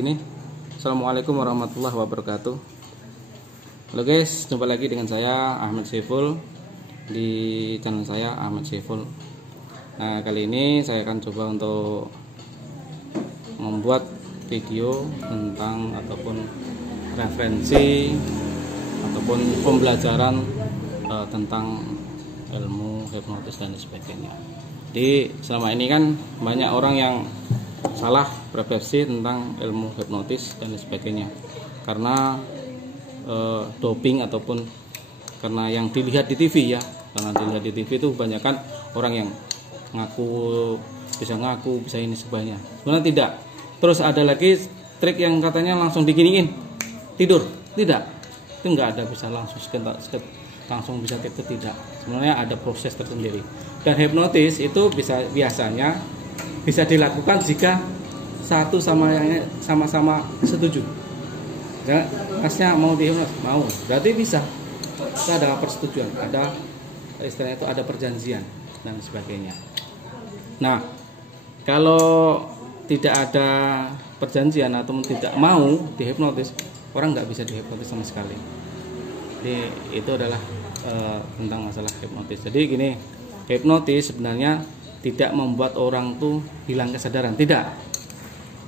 gini. Assalamualaikum warahmatullahi wabarakatuh. Halo guys, jumpa lagi dengan saya Ahmad Saiful di channel saya Ahmad Saiful. Nah, kali ini saya akan coba untuk membuat video tentang ataupun referensi ataupun pembelajaran tentang ilmu hipnotis dan sebagainya. Jadi selama ini kan banyak orang yang salah persepsi tentang ilmu hipnotis dan sebagainya karena doping ataupun karena yang dilihat di TV ya. Karena dilihat di TV itu kebanyakan orang yang ngaku bisa ini sebagainya. Sebenarnya tidak. Terus ada lagi trik yang katanya langsung diginiin tidur. Tidak. Itu enggak ada bisa langsung bisa tidur, tidak. Sebenarnya ada proses tersendiri. Dan hipnotis itu biasanya bisa dilakukan jika satu sama yang sama-sama setuju. Ya, masnya mau dihipnotis, mau. Berarti bisa. Itu ada persetujuan, ada istilahnya itu ada perjanjian dan sebagainya. Nah, kalau tidak ada perjanjian atau tidak mau dihipnotis, orang nggak bisa dihipnotis sama sekali. Jadi itu adalah tentang masalah hipnotis. Jadi gini, hipnotis sebenarnya tidak membuat orang tuh hilang kesadaran, tidak.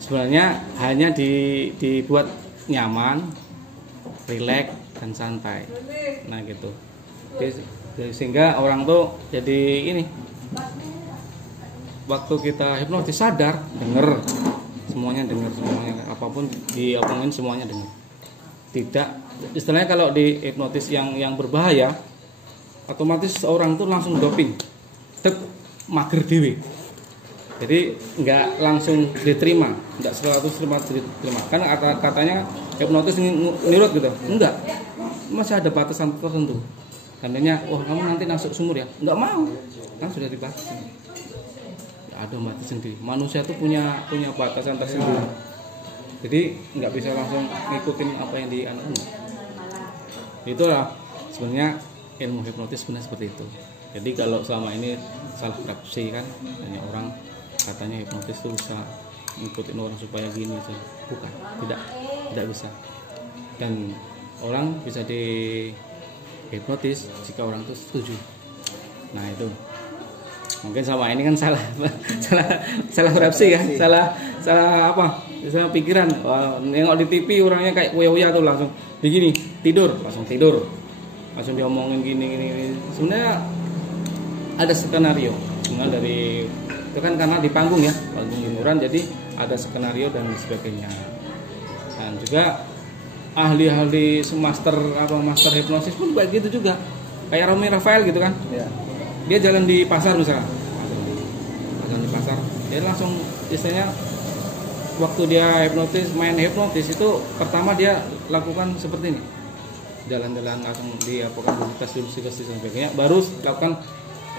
Sebenarnya hanya dibuat nyaman, rileks dan santai. Nah gitu. Jadi, sehingga orang tuh jadi ini. Waktu kita hipnotis sadar, denger semuanya, apapun diomongin semuanya denger. Tidak, istilahnya kalau di hipnotis yang berbahaya, otomatis orang tuh langsung doping, mager dewe. Jadi nggak langsung diterima, nggak 100% diterima. Kan katanya hipnotis nirut gitu, enggak, masih ada batasan tertentu. Tandanya, kamu nanti masuk sumur ya, nggak mau, kan sudah dibatasi. Ada mati sendiri. Manusia tuh punya batasan tersendiri. Jadi nggak bisa langsung ngikutin apa yang dianukan. Itulah sebenarnya ilmu hipnotis sebenarnya seperti itu. Jadi kalau selama ini salah persepsi kan, hanya orang katanya hipnotis itu bisa ngikutin orang supaya gini saja. Bukan, tidak bisa. Dan orang bisa di hipnotis jika orang itu setuju. Nah itu. Mungkin sama ini kan salah persepsi ya, salah apa? Misalnya pikiran, nengok di TV orangnya kayak uya tuh langsung begini, langsung tidur, langsung diomongin gini. Sebenarnya ada skenario, sebenarnya dari itu kan karena di panggung ya, panggung hiburan, jadi ada skenario dan sebagainya. Dan juga ahli master hipnosis pun kayak gitu juga, kayak Romi Rafael gitu kan. Ya. Dia jalan di pasar misalnya, jalan di pasar, dia langsung istilahnya waktu dia main hipnotis itu pertama dia lakukan seperti ini, jalan-jalan langsung dia pokoknya tes dulu dan sebagainya, baru lakukan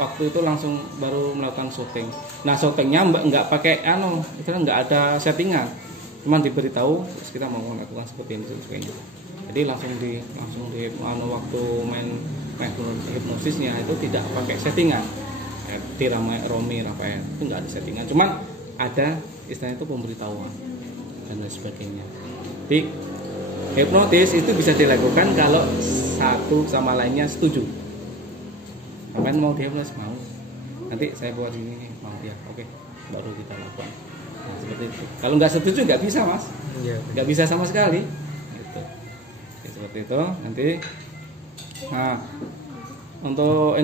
waktu itu langsung baru melakukan syuting. Nah syutingnya nggak pakai itu nggak ada settingan, cuman diberitahu kita mau melakukan seperti ini sebagainya. Jadi langsung di waktu main hipnosisnya itu tidak pakai settingan. Di Romi Rafael itu nggak ada settingan, cuman ada istilahnya itu pemberitahuan dan lain sebagainya. Jadi hipnotis itu bisa dilakukan kalau satu sama lainnya setuju. Sampai mau dihipnotis, mau. Nanti saya buat ini, mau ya, oke, baru kita lakukan. Nah, seperti itu. Kalau nggak setuju nggak bisa mas, nggak bisa sama sekali. Gitu. Ya, seperti itu. Nanti, nah untuk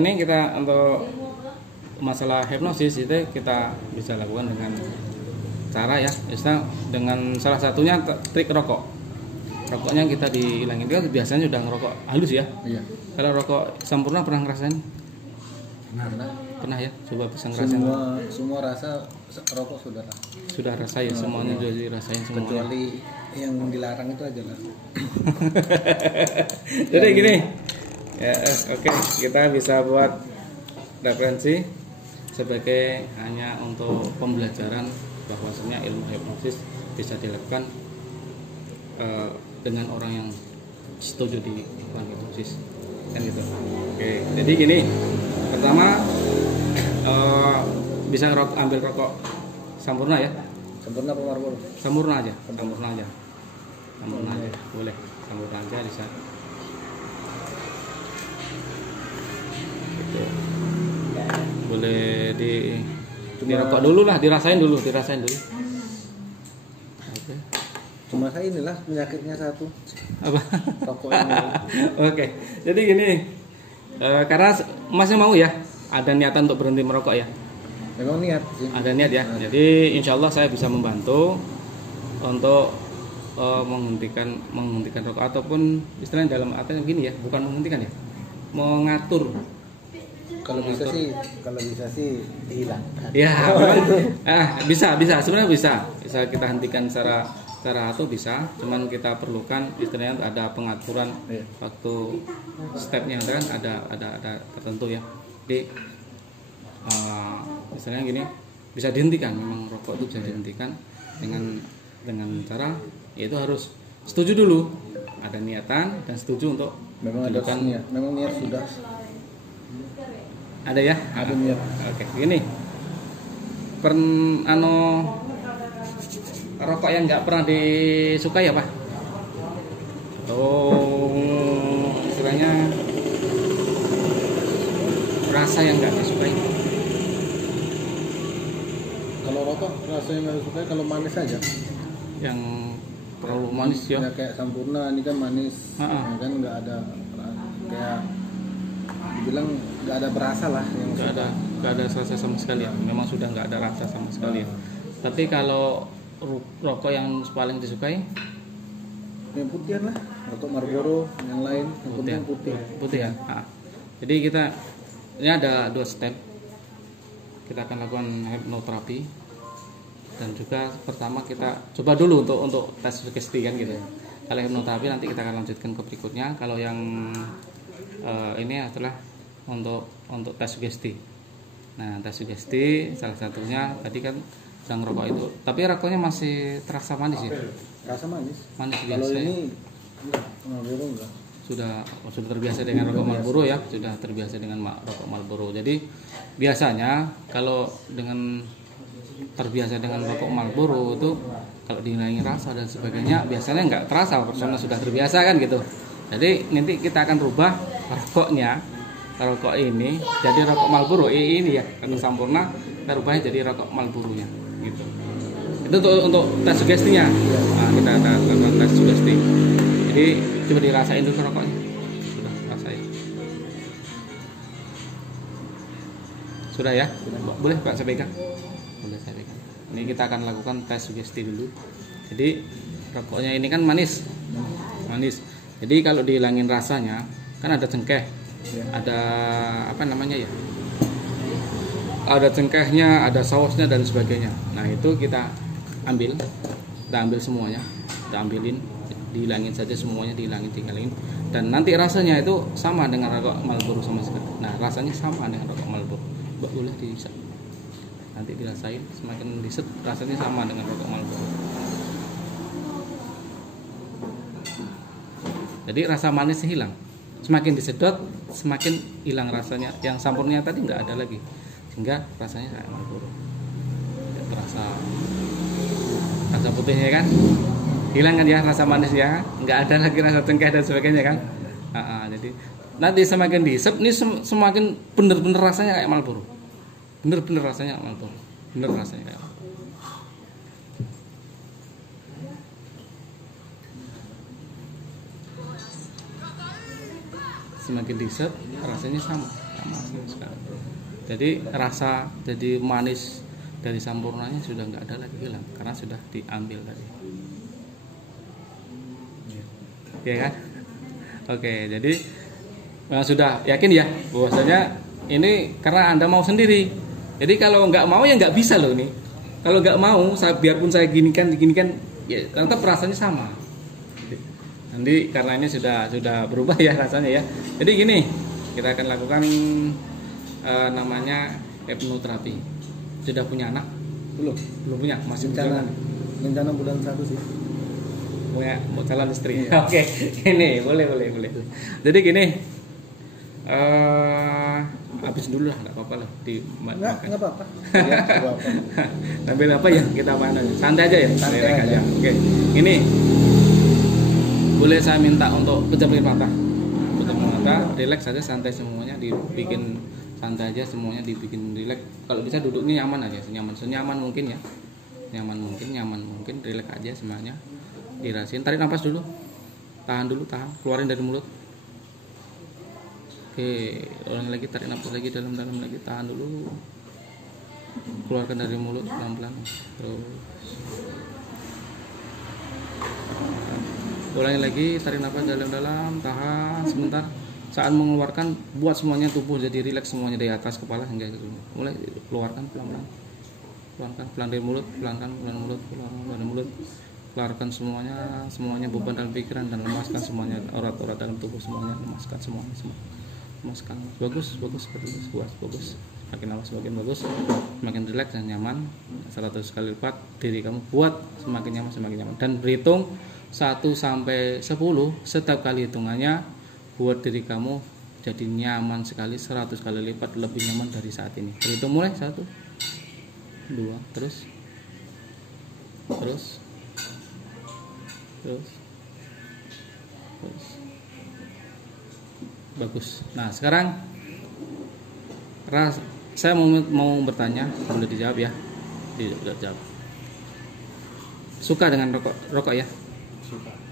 masalah hipnosis itu kita bisa lakukan dengan cara ya, misalnya dengan salah satunya trik rokok. Rokoknya kita dihilangin, kita biasanya sudah ngerokok halus ya. Iya. Kalau rokok sempurna pernah ngerasain? Pernah ya, coba bisa ngerasain. Semua rasa rokok sudah rasa ya, semuanya sudah dirasain semuanya. Kecuali yang dilarang itu aja lah. Jadi gini ya, oke, kita bisa buat referensi sebagai hanya untuk pembelajaran bahwasanya ilmu hipnosis bisa dilakukan dengan orang yang setuju di hipnosis kan gitu. Oke, jadi gini, pertama bisa ambil rokok sempurna ya, Sempurna apa Marlboro? Sampurna aja, boleh, sampurna aja bisa. Itu boleh dirokok dulu lah, dirasain dulu. Oke. Cuma saya inilah penyakitnya satu. Apa? Rokok ini. Oke, jadi gini, karena masnya mau ya, ada niatan untuk berhenti merokok ya. Memang niat sih. Ada niat ya. Jadi insya Allah saya bisa membantu untuk menghentikan rokok, ataupun istilahnya dalam artinya begini ya, bukan menghentikan ya, mengatur. Kalau bisa sih hilang. Ya, bisa sebenarnya bisa kita hentikan secara atau bisa, cuman kita perlukan istilahnya ada pengaturan waktu stepnya kan, ada tertentu ya. Jadi misalnya gini, bisa dihentikan, memang rokok itu bisa dihentikan dengan cara yaitu harus setuju dulu, ada niatan dan setuju untuk memang ada niat, memang niat sudah ada ya, ada niat. Oke, gini, rokok yang nggak pernah disukai apa? Istilahnya rasa yang nggak disukai. Kalau rokok rasanya nggak disukai kalau manis aja. Yang terlalu manis ya. Kayak Sampurna ini kan manis, ya kan nggak ada kayak dibilang nggak ada berasa lah. Nggak ada rasa sama sekali ya. Memang sudah nggak ada rasa sama sekali ya. Tapi kalau rokok yang paling disukai yang putihan lah, rokok Marlboro, yang lain yang putih ya. Jadi ini ada 2 step. Kita akan lakukan hipnoterapi, dan juga pertama kita coba dulu untuk tes sugesti kan gitu. Kalau hipnoterapi nanti kita akan lanjutkan ke berikutnya. Kalau yang ini adalah untuk tes sugesti. Nah, tes sugesti salah satunya tadi kan yang rokok itu, tapi rokoknya masih terasa manis ya? Rasa manis biasa. Kalau ini Marlboro enggak. Sudah terbiasa dengan rokok Marlboro ya, sudah terbiasa dengan rokok Marlboro. Jadi biasanya kalau terbiasa dengan rokok Marlboro itu kalau dihilangin rasa dan sebagainya biasanya nggak terasa karena sudah terbiasa kan gitu. Jadi nanti kita akan rubah rokok ini jadi rokok Marlboro ini ya, karena Sampurna kita rubahnya jadi rokok Marlboro-nya gitu. Itu untuk tes sugestinya. Nah, kita akan lakukan tes sugesti. Jadi coba dirasain dulu rokoknya. Sudah rasain. Sudah ya? Boleh Pak saya pegang? Boleh saya pegang. Ini kita akan lakukan tes sugesti dulu. Jadi rokoknya ini kan manis. Jadi kalau dihilangin rasanya kan ada cengkeh. Ada apa namanya ya? Ada cengkehnya, ada sausnya dan sebagainya. Nah, itu kita ambil semuanya. Kita ambilin, dihilangin saja semuanya, tinggalin. Dan nanti rasanya itu sama dengan rokok Marlboro sama sekali. Nah, rasanya sama dengan rokok Marlboro. Mbak boleh diisap. Nanti dirasain, semakin diset rasanya sama dengan rokok Marlboro. Jadi rasa manisnya hilang. Semakin disedot, semakin hilang rasanya. Yang Sampurna tadi nggak ada lagi, sehingga rasanya kayak Marlboro. Terasa rasa putihnya kan, hilang kan ya rasa manisnya, nggak ada lagi rasa cengkeh dan sebagainya kan. Jadi nanti semakin diisep, ini semakin bener-bener rasanya kayak Marlboro. Bener-bener rasanya kayak Marlboro. Bener rasanya kayak Marlboro. Semakin diset rasanya sama sekali. Jadi jadi manis dari Sampurnanya sudah nggak ada lagi, hilang karena sudah diambil tadi. Ya kan? Oke, jadi sudah yakin ya bahwasanya ini karena Anda mau sendiri. Jadi kalau nggak mau ya nggak bisa loh nih. Kalau nggak mau, biarpun saya ginikan, ya tetap rasanya sama. Nanti karena ini sudah berubah ya rasanya ya. Jadi gini, kita akan lakukan namanya hipnoterapi. Sudah punya anak? Belum punya, masih rencana bulan 1 sih. Mau calon istri. Iya. Oke, ini boleh. Jadi gini, habis dulu lah, nggak apa-apa lah Nggak apa-apa. Ya, nggak apa-apa. Sambil apa ya kita mana? Santai aja ya. Santai Relax aja. Oke. Ini boleh saya minta untuk pejamkan mata. Pejamkan mata, relax aja, santai semuanya, dibikin santai aja semuanya, dibikin relax. Kalau bisa duduknya nyaman aja, senyaman mungkin ya. Nyaman mungkin, relax aja semuanya. Dirasain, tarik nafas dulu. Tahan, keluarin dari mulut. Oke, ulang lagi, tarik nafas lagi dalam-dalam lagi, tahan dulu. Keluarkan dari mulut pelan-pelan. Terus ulangi lagi, tarik nafas dalam-dalam, tahan sebentar. Saat mengeluarkan, buat semuanya tubuh jadi rileks semuanya dari atas kepala hingga ke bawah. Mulai keluarkan pelan-pelan. Keluarkan pelan dari mulut, pelan-pelan dari mulut. Keluarkan semuanya beban dalam pikiran dan lemaskan semuanya, orat-orat dalam tubuh semuanya, lemaskan semuanya. Lemaskan. Bagus. Makin lama semakin bagus, semakin rileks dan nyaman. 100 kali lipat diri kamu buat semakin nyaman dan berhitung 1 sampai 10. Setiap kali hitungannya buat diri kamu jadi nyaman sekali, 100 kali lipat lebih nyaman dari saat ini. Berhitung mulai 1 2 terus bagus. Nah sekarang saya mau bertanya, boleh dijawab ya? Dijawab. Suka dengan rokok ya?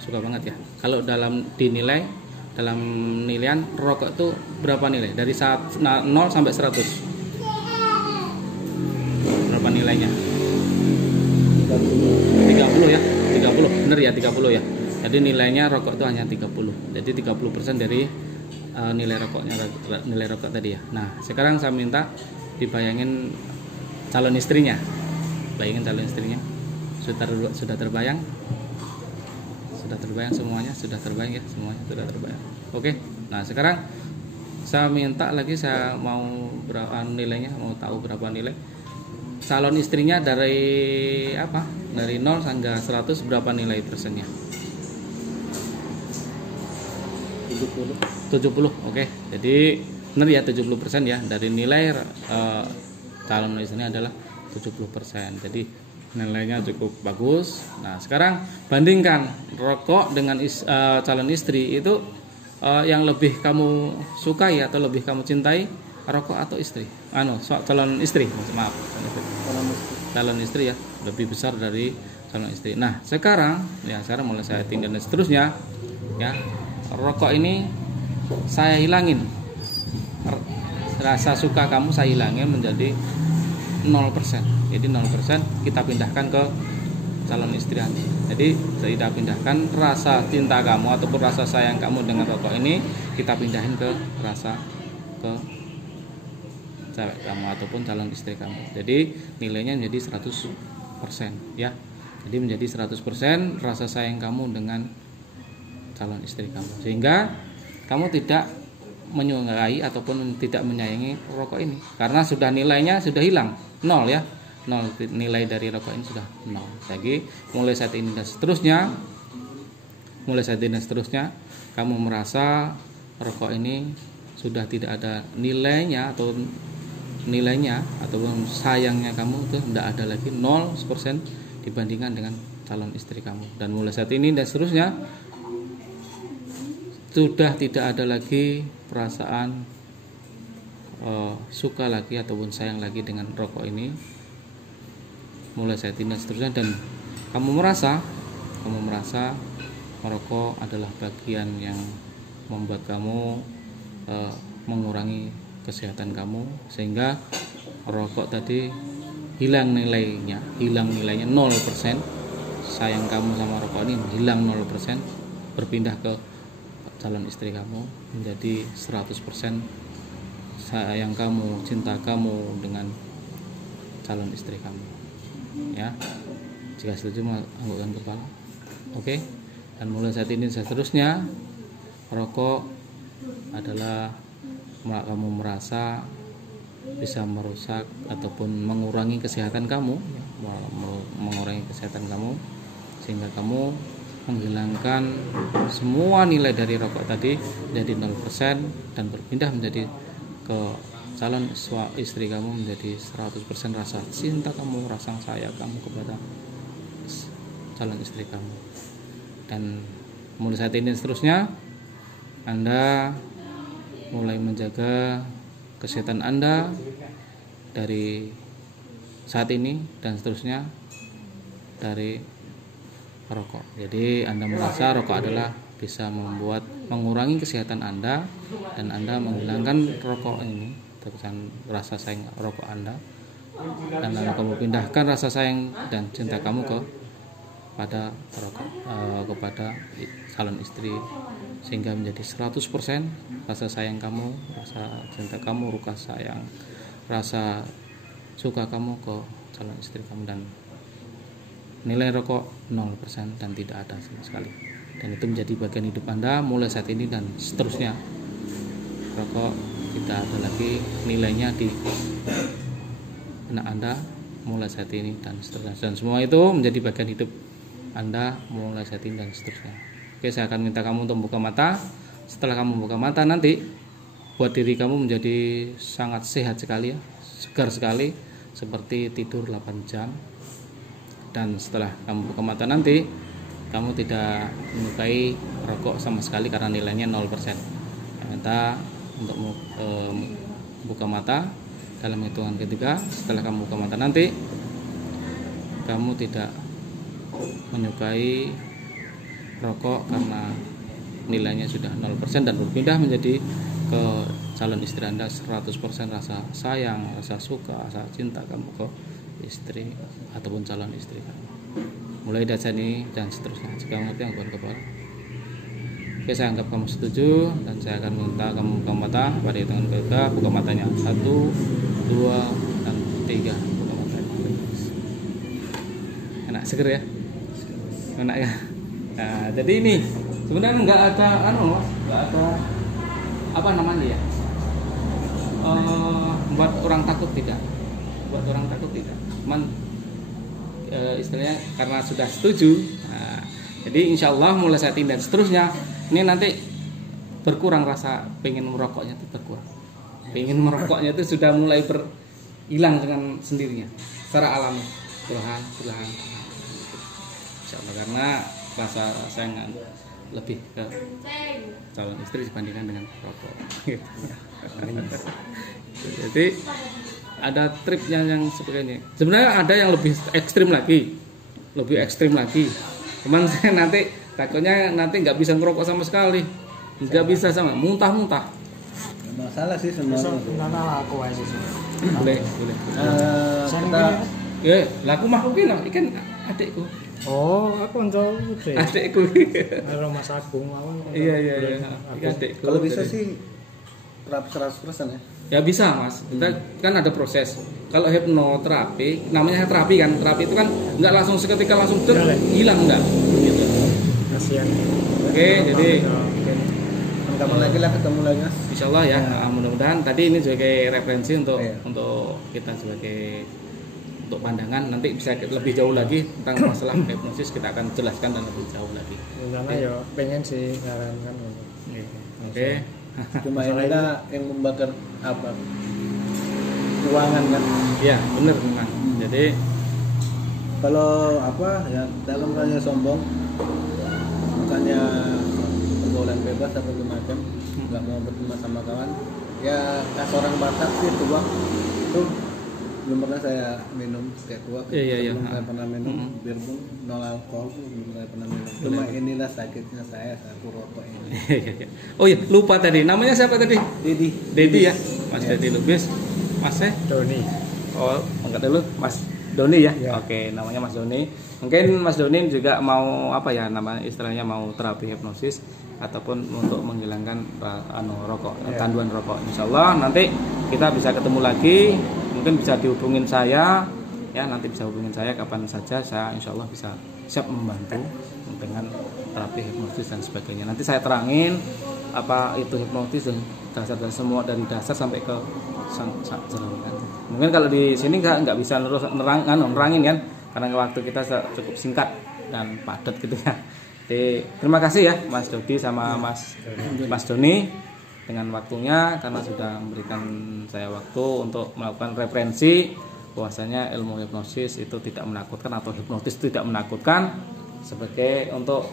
Suka banget ya. Kalau dalam nilaian rokok itu berapa nilai? Dari 0 sampai 100. Berapa nilainya? 30 ya. 30. Bener ya, 30 ya. Jadi nilainya rokok itu hanya 30. Jadi 30% dari nilai rokok tadi ya. Nah, sekarang saya minta dibayangin calon istrinya. Bayangin calon istrinya. Sudah terbayang? Sudah terbayang semuanya? Sudah terbayang ya semuanya? Sudah terbayang. Oke. Nah, sekarang saya minta lagi, saya mau berapa nilainya, mau tahu berapa nilai calon istrinya dari apa? Dari 0 hingga 100 berapa nilai persennya? 70. Oke. Jadi benar ya, 70% ya dari nilai calon istrinya adalah 70%. Jadi nilainya cukup bagus. Nah, sekarang bandingkan rokok dengan calon istri itu, yang lebih kamu sukai atau lebih kamu cintai, rokok atau istri? Calon istri, maaf. Calon istri ya, lebih besar dari calon istri. Nah, sekarang mulai saya tinggal dan seterusnya ya. Rokok ini saya hilangin, rasa suka kamu saya hilangin menjadi 0%. Jadi 0% kita pindahkan ke calon istri. Jadi tidak pindahkan rasa cinta kamu ataupun rasa sayang kamu dengan rokok ini, kita pindahin ke cewek kamu ataupun calon istri kamu. Jadi nilainya menjadi 100% ya. Jadi menjadi 100% rasa sayang kamu dengan calon istri kamu, sehingga kamu tidak menyukai ataupun tidak menyayangi rokok ini karena sudah nilainya sudah hilang, 0 ya. 0 nilai dari rokok ini sudah 0. Jadi mulai saat ini dan seterusnya kamu merasa rokok ini sudah tidak ada nilainya ataupun sayangnya kamu itu tidak ada lagi, 0% dibandingkan dengan calon istri kamu. Dan mulai saat ini dan seterusnya sudah tidak ada lagi perasaan suka lagi ataupun sayang lagi dengan rokok ini. Mulai saat ini dan seterusnya, dan kamu merasa merokok adalah bagian yang membuat kamu mengurangi kesehatan kamu, sehingga rokok tadi hilang nilainya 0%. Sayang kamu sama rokok ini hilang 0%, berpindah ke calon istri kamu menjadi 100% sayang kamu, cinta kamu dengan calon istri kamu ya. Jika setuju anggukkan kepala. Oke. Dan mulai saat ini dan seterusnya, rokok adalah kamu merasa bisa merusak ataupun mengurangi kesehatan kamu, sehingga kamu menghilangkan semua nilai dari rokok tadi jadi 0% dan berpindah menjadi ke calon istri kamu menjadi 100% rasa cinta kamu, rasa sayang kamu kepada calon istri kamu. Dan mulai saat ini seterusnya Anda mulai menjaga kesehatan Anda dari saat ini dan seterusnya dari rokok. Jadi Anda merasa rokok adalah bisa mengurangi kesehatan Anda dan Anda menghilangkan rokok ini, rasa sayang rokok Anda, dan Anda kamu pindahkan rasa sayang dan cinta kamu kepada rokok, kepada calon istri, sehingga menjadi 100% rasa sayang kamu, rasa cinta kamu, rasa sayang, rasa suka kamu ke calon istri kamu, dan nilai rokok 0% dan tidak ada sama sekali. Dan itu menjadi bagian hidup Anda mulai saat ini dan seterusnya. Rokok tidak ada lagi nilainya di benak Anda mulai saat ini dan seterusnya. Dan semua itu menjadi bagian hidup Anda mulai saat ini dan seterusnya. Oke, saya akan minta kamu untuk buka mata. Setelah kamu buka mata nanti buat diri kamu menjadi sangat sehat sekali ya, segar sekali, seperti tidur 8 jam. Dan setelah kamu buka mata nanti kamu tidak menyukai rokok sama sekali karena nilainya 0%. Saya minta untuk buka mata dalam hitungan ketiga. Setelah kamu buka mata nanti kamu tidak menyukai rokok karena nilainya sudah 0% dan berpindah menjadi ke calon istri Anda 100% rasa sayang, rasa suka, rasa cinta kamu ke istri ataupun calon istri kamu. Mulai dari sini dan seterusnya. Jika mengerti yang bukan kepala. Oke, saya anggap kamu setuju dan saya akan minta kamu buka mata pada hitungan ketiga. Buka matanya 1, 2, dan 3. Buka matanya. Enak, seger ya? Enak ya? Nah, jadi ini sebenarnya nggak ada nggak ada apa namanya ya? Buat orang takut tidak. Buat orang takut tidak. Cuman istilahnya karena sudah setuju, nah, jadi insya Allah mulai saat ini dan seterusnya ini nanti berkurang rasa pengen merokoknya itu berkurang, pengen merokoknya itu sudah mulai hilang dengan sendirinya secara alami, perlahan insya Allah, karena rasa sayang lebih ke calon istri dibandingkan dengan rokok gitu. Jadi ada tripnya yang seperti ini. Sebenarnya ada yang lebih ekstrim lagi, Cuman saya nanti takutnya nanti nggak bisa ngerokok sama sekali, nggak bisa sama muntah-muntah. Nggak masalah sih sebenarnya. Aku aja sih. Boleh. Laku mah mungkin lah, ikan adikku. Oh, aku konco Adikku. Kalau Mas Agung awal. Iya. Adikku. Kalau bisa sih 100% ya. Ya bisa Mas, kita kan ada proses. Kalau hipnoterapi, namanya terapi kan, terapi itu kan nggak langsung seketika langsung hilang enggak, gitu. Kasihan. Oke, jadi kapan lagi lah ketemu lagi Mas. Insya Allah ya. Nah, mudah-mudahan tadi ini sebagai referensi untuk kita sebagai untuk pandangan, nanti bisa lebih jauh lagi tentang masalah hipnosis kita akan jelaskan dan lebih jauh lagi. Karena ya pengen sih sarankan. Oke. Cuma ini yang membakar apa keuangan kan. Iya benar memang. Jadi kalau apa ya dalam rangka sombong bukannya pergaulan bebas atau macam nggak mau berteman sama kawan ya kas orang Batak sih tuak itu belum pernah saya minum kayak tuak. Iya. Belum saya pernah minum bir pun nol alkohol belum saya pernah minum. Cuma inilah sakitnya saya rokok ini. Oh iya, lupa tadi. Namanya siapa tadi? Dedi ya. Mas Dedi Lubis. Mas Doni. Oh, angkat dulu Mas Doni ya. Ya. Oke, namanya Mas Doni. Mungkin Mas Doni juga mau apa ya nama istilahnya mau terapi hipnosis ataupun untuk menghilangkan rokok, tanduan rokok. Insyaallah nanti kita bisa ketemu lagi. Mungkin bisa dihubungin saya ya, nanti bisa hubungin saya kapan saja, saya insyaallah bisa siap membantu dengan terapi hipnosis dan sebagainya. Nanti saya terangin apa itu hipnotis dan dasar-dasar semua dari dasar sampai ke jerawatan. Mungkin kalau di sini nggak bisa nerangin kan, karena waktu kita cukup singkat dan padat gitu ya. Jadi, terima kasih ya Mas Dodi sama Mas Doni. dengan waktunya, karena sudah memberikan saya waktu untuk melakukan referensi bahwasanya ilmu hipnosis itu tidak menakutkan atau hipnotis tidak menakutkan sebagai untuk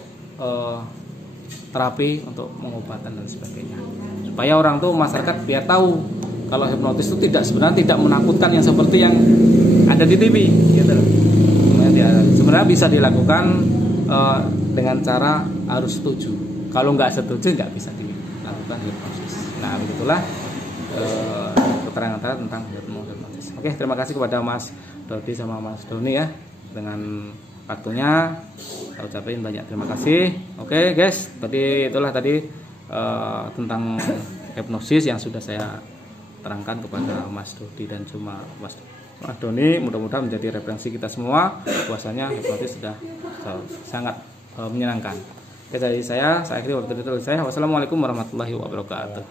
terapi untuk pengobatan dan sebagainya, supaya orang tuh masyarakat biar tahu kalau hipnotis itu sebenarnya tidak menakutkan yang seperti yang ada di TV gitu loh. Sebenarnya bisa dilakukan dengan cara harus setuju. Kalau nggak setuju nggak bisa dilakukan hipnosis. Nah begitulah keterangan tentang hipnotis. Oke, terima kasih kepada Mas Dodi sama Mas Doni ya dengan waktunya. Saya ucapin banyak terima kasih. Oke guys, itulah tadi tentang hipnosis yang sudah saya terangkan kepada Mas Dodi dan cuma Mas Doni. Mudah-mudahan menjadi referensi kita semua bahwasanya hipnotis sudah sangat menyenangkan. Oke, dari saya akhiri waktu itu saya. Wassalamualaikum warahmatullahi wabarakatuh.